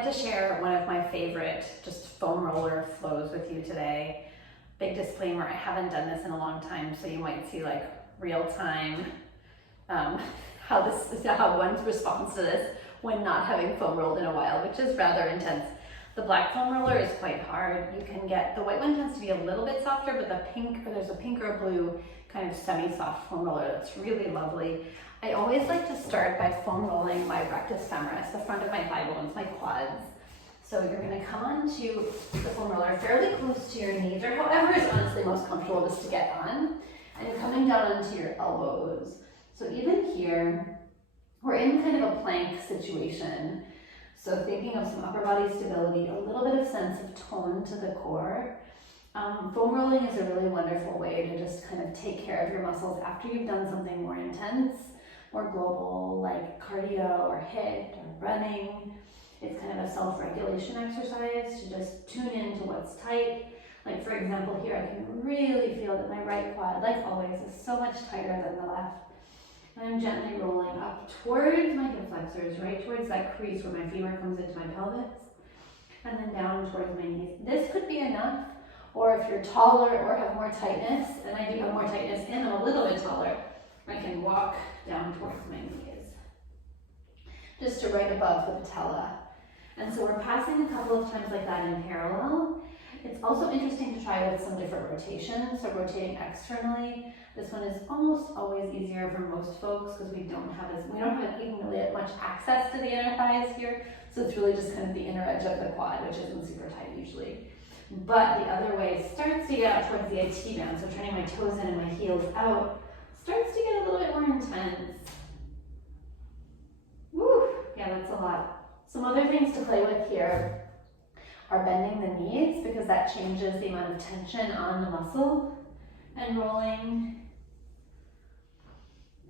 wanted to share one of my favorite just foam roller flows with you today. Big disclaimer, I haven't done this in a long time, so you might see like real time how one responds to this when not having foam rolled in a while, which is rather intense. The black foam roller is quite hard. You can get, the white one tends to be a little bit softer, but the pink, or there's a pink or a blue kind of semi-soft foam roller that's really lovely. I always like to start by foam rolling my rectus femoris, the front of my thigh bones, my quads. So you're gonna come onto the foam roller fairly close to your knees, or however is honestly most comfortable just to get on, and you're coming down onto your elbows. So even here, we're in kind of a plank situation. So thinking of some upper body stability, a little bit of sense of tone to the core. Foam rolling is a really wonderful way to just kind of take care of your muscles after you've done something more intense, more global, like cardio or HIIT or running. It's kind of a self-regulation exercise to just tune into what's tight. Like for example here, I can really feel that my right quad, like always, is so much tighter than the left. And I'm gently rolling up towards my hip flexors, right towards that crease where my femur comes into my pelvis, and then down towards my knees. This could be enough, or if you're taller or have more tightness, and I do have more tightness and I'm a little bit taller, I can walk down towards my knees, just to right above the patella. And so we're passing a couple of times like that in parallel. It's also interesting to try with some different rotations, so rotating externally. This one is almost always easier for most folks because we don't have even really much access to the inner thighs here, so it's really just kind of the inner edge of the quad, which isn't super tight usually. But the other way starts to get out towards the IT band, so turning my toes in and my heels out starts to get a little bit more intense. Woo, yeah, that's a lot. Some other things to play with here are bending the knees, because that changes the amount of tension on the muscle, and rolling,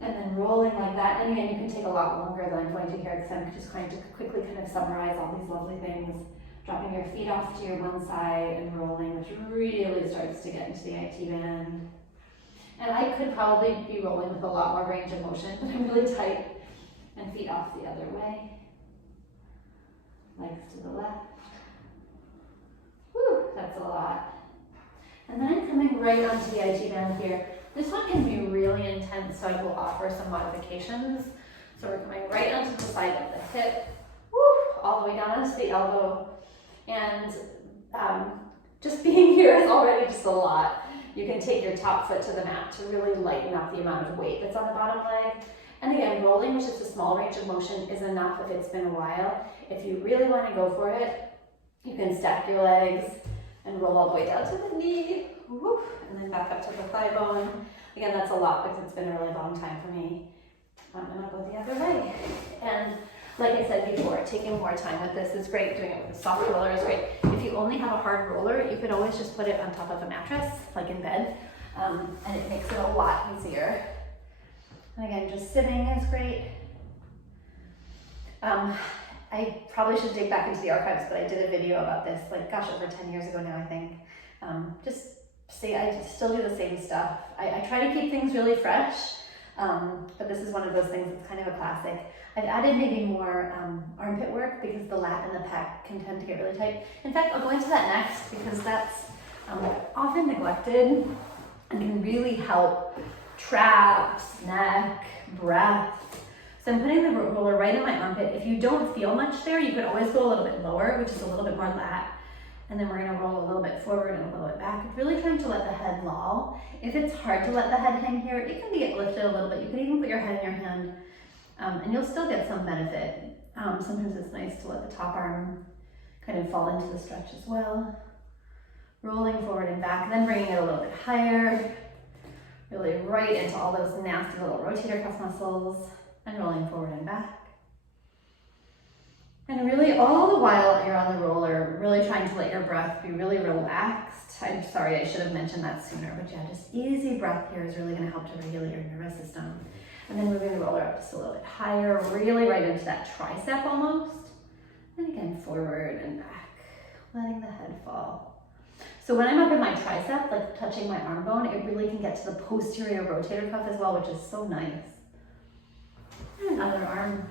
and then rolling like that. And again, you can take a lot longer than I'm going to here, because I'm just trying to quickly kind of summarize all these lovely things. Dropping your feet off to your one side and rolling, which really starts to get into the IT band. And I could probably be rolling with a lot more range of motion, but I'm really tight. And feet off the other way. Legs to the left. Whew, that's a lot. And then I'm coming right onto the IT band here. This one can be really intense, so I will offer some modifications. So we're coming right onto the side of the hip, whew, all the way down onto the elbow. And just being here is already just a lot. You can take your top foot to the mat to really lighten up the amount of weight that's on the bottom leg. And again, rolling, which is a small range of motion, is enough if it's been a while. If you really want to go for it, you can stack your legs and roll all the way down to the knee, whoop, and then back up to the thigh bone. Again, that's a lot because it's been a really long time for me. I'm gonna go the other way. And like I said before, taking more time with this is great. Doing it with a soft roller is great. If you only have a hard roller, you could always just put it on top of a mattress, like in bed, and it makes it a lot easier. And again, just sitting is great. I probably should dig back into the archives, but I did a video about this, like, gosh, over 10 years ago now, I think. I still do the same stuff. I try to keep things really fresh, but this is one of those things that's kind of a classic. I've added maybe more armpit work because the lat and the pec can tend to get really tight. In fact, I'll go into that next because that's often neglected and can really help traps, neck, breath. So I'm putting the roller right in my armpit. If you don't feel much there, you could always go a little bit lower, which is a little bit more lat. And then we're gonna roll a little bit forward and a little bit back. Really trying to let the head loll. If it's hard to let the head hang here, it can get lifted a little bit. You can even put your head in your hand and you'll still get some benefit. Sometimes it's nice to let the top arm kind of fall into the stretch as well. Rolling forward and back, and then bringing it a little bit higher. Really right into all those nasty little rotator cuff muscles, and rolling forward and back. And really all the while you're on the roller, really trying to let your breath be really relaxed. I'm sorry, I should have mentioned that sooner, but yeah, just easy breath here is really gonna help to regulate your nervous system. And then moving the roller up just a little bit higher, really right into that tricep almost. And again, forward and back, letting the head fall. So when I'm up in my tricep, like touching my arm bone, it really can get to the posterior rotator cuff as well, which is so nice. And other arm.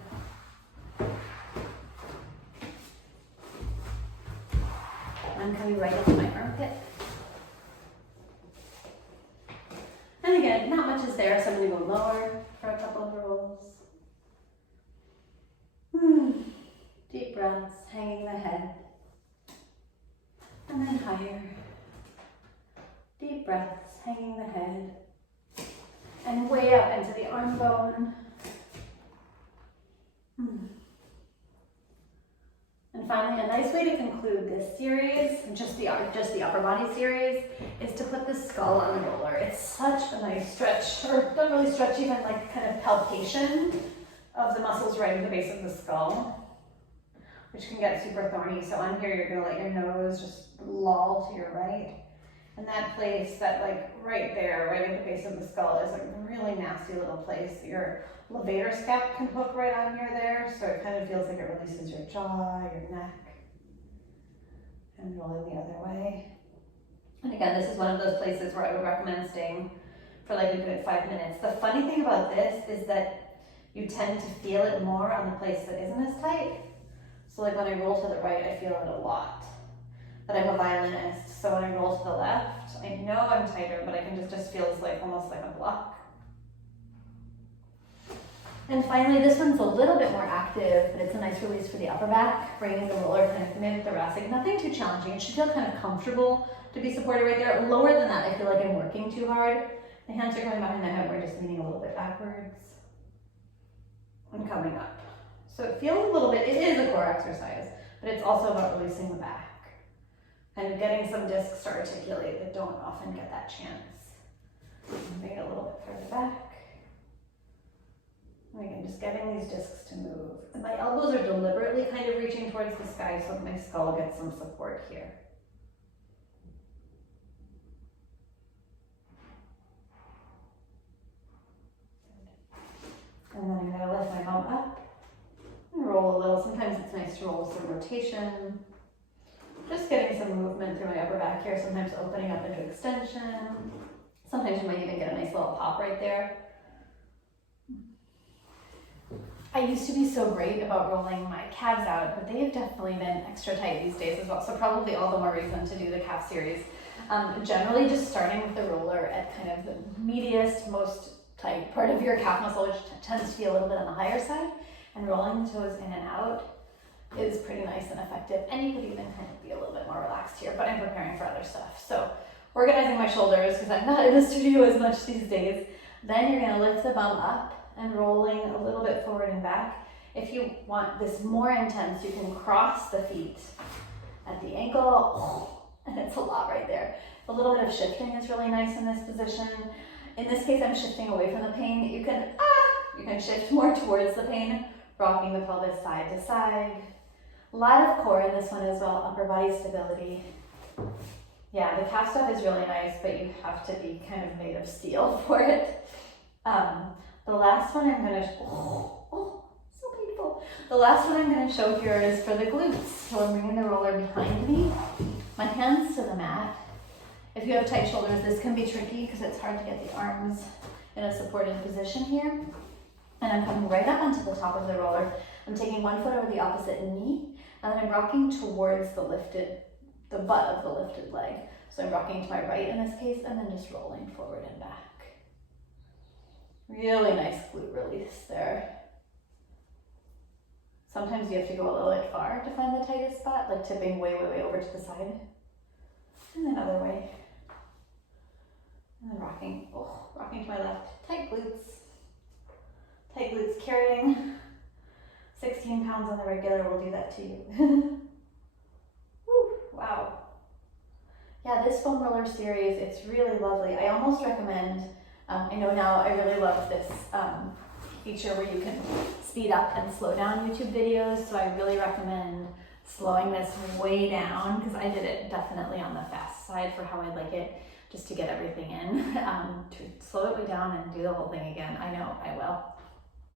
I'm coming right into my armpit. And again, not much is there, so I'm going to go lower for a couple of rolls. Deep breaths, hanging the head. And then higher. Deep breaths, hanging the head. And way up into the arm bone. And finally, a nice way to conclude this series, just the upper body series, is to put the skull on the roller. It's such a nice stretch, or not really stretch, even like kind of palpation of the muscles right at the base of the skull, which can get super thorny. So on here, you're gonna let your nose just loll to your right. And that place, that like right there, right at the base of the skull, is a really nasty little place. Your levator scap can hook right on near there, so it kind of feels like it releases your jaw, your neck, and rolling the other way. And again, this is one of those places where I would recommend staying for like a good 5 minutes. The funny thing about this is that you tend to feel it more on the place that isn't as tight. So like when I roll to the right, I feel it a lot. But I'm a violinist, so when I roll to the left, I know I'm tighter, but I can just feels like almost like a block. And finally, this one's a little bit more active, but it's a nice release for the upper back, bringing the roller kind of mid-thoracic. Nothing too challenging. It should feel kind of comfortable to be supported right there. Lower than that, I feel like I'm working too hard. The hands are going behind the head. We're just leaning a little bit backwards and coming up. So it feels a little bit, it is a core exercise, but it's also about releasing the back. Kind of getting some discs to articulate that don't often get that chance. Bring it a little bit further back. And again, just getting these discs to move. And my elbows are deliberately kind of reaching towards the sky so that my skull gets some support here. And then I'm going to lift my bum up and roll a little. Sometimes it's nice to roll some rotation. Just getting some movement through my upper back here, sometimes opening up into extension. Sometimes you might even get a nice little pop right there. I used to be so great about rolling my calves out, but they have definitely been extra tight these days as well. So probably all the more reason to do the calf series. Generally just starting with the roller at kind of the meatiest, most tight part of your calf muscle, which tends to be a little bit on the higher side, and rolling the toes in and out is pretty nice and effective. And you could even kind of be a little bit more relaxed here, but I'm preparing for other stuff. So organizing my shoulders, because I'm not in the studio as much these days. Then you're gonna lift the bum up and rolling a little bit forward and back. If you want this more intense, you can cross the feet at the ankle, and it's a lot right there. A little bit of shifting is really nice in this position. In this case, I'm shifting away from the pain. You can shift more towards the pain, rocking the pelvis side to side. A lot of core in this one as well, upper body stability. Yeah, the calf stuff is really nice, but you have to be kind of made of steel for it. The last one I'm gonna, so painful. The last one I'm gonna show here is for the glutes. So I'm bringing the roller behind me, my hands to the mat. If you have tight shoulders, this can be tricky because it's hard to get the arms in a supported position here. And I'm coming right up onto the top of the roller. I'm taking one foot over the opposite knee, and then I'm rocking towards the butt of the lifted leg. So I'm rocking to my right in this case, and then just rolling forward and back. Really nice glute release there. Sometimes you have to go a little bit far to find the tightest spot, like tipping way, way, way over to the side. And then other way. And then rocking to my left. Tight glutes. Tight glutes carrying 16 pounds on the regular will do that to you. Woo, wow. Yeah, this foam roller series, it's really lovely. I almost recommend, I know now I really love this feature where you can speed up and slow down YouTube videos. So I really recommend slowing this way down, because I did it definitely on the fast side for how I like it, just to get everything in. To slow it way down and do the whole thing again, I know I will.